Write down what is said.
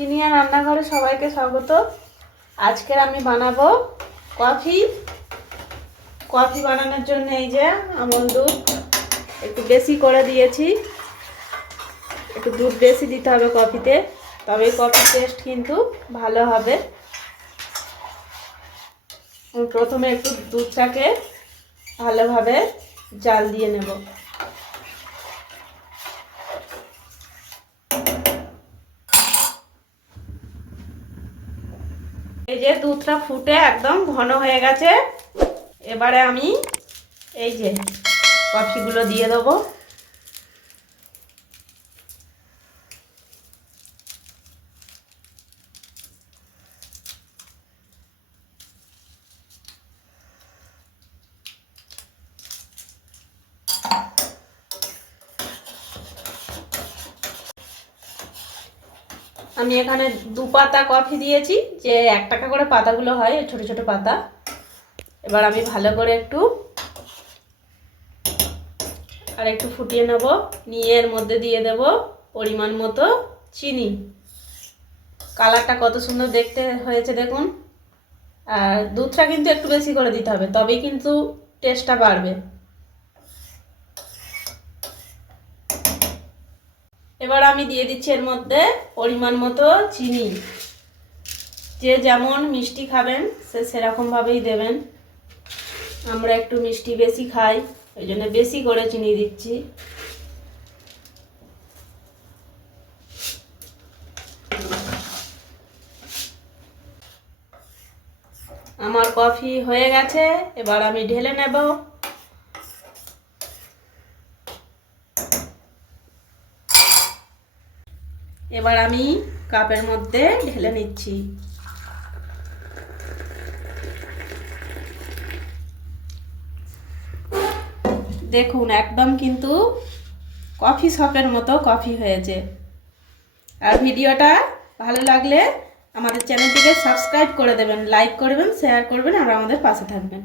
জিনিয়া রান্নাঘরে সবাইকে স্বাগত। আজকে আমি বানাবো কফি। কফি বানানোর জন্য এই যে আমন্ড দুধ একটু বেশি করে দিয়েছি। একটু দুধ বেশি দিতে হবে কফিতে, তবে কফির টেস্ট কিন্তু ভালো হবে। প্রথমে একটু দুধটাকে ভালোভাবে জাল দিয়ে নেব। এই যে দুধটা ফুটে একদম ঘন হয়ে গেছে। এবারে আমি এই যে কফিগুলো দিয়ে দেবো। আমি এখানে 2 পাতা কফি দিয়েছি, যে 1 টাকা করে পাতাগুলো হয়, ছোট ছোট পাতা। এবার আমি ভালো করে একটু ফুটিয়ে নেব। নিয়ে এর মধ্যে দিয়ে দেব পরিমাণ মতো চিনি। কালারটা কত সুন্দর দেখতে হয়েছে দেখুন। আর দুধটা কিন্তু একটু বেশি করে দিতে হবে, তবেই কিন্তু টেস্টটা বাড়বে। এবার আমি দিয়ে দিচ্ছি এর মধ্যে পরিমাণ মতো চিনি। যে যেমন মিষ্টি খাবেন সে সেরকমভাবেই দেবেন। আমরা একটু মিষ্টি বেশি খাই, ওই জন্য বেশি করে চিনি দিচ্ছি। আমার কফি হয়ে গেছে, এবার আমি ঢেলে নেব। এবার আমি কাপের মধ্যে ঢেলে নিচ্ছি। দেখুন একদম কিন্তু কফি শপের মতো কফি হয়েছে। আর ভিডিওটা ভালো লাগলে আমাদের চ্যানেলটিকে সাবস্ক্রাইব করে দেবেন, লাইক করবেন, শেয়ার করবেন আর আমাদের পাশে থাকবেন।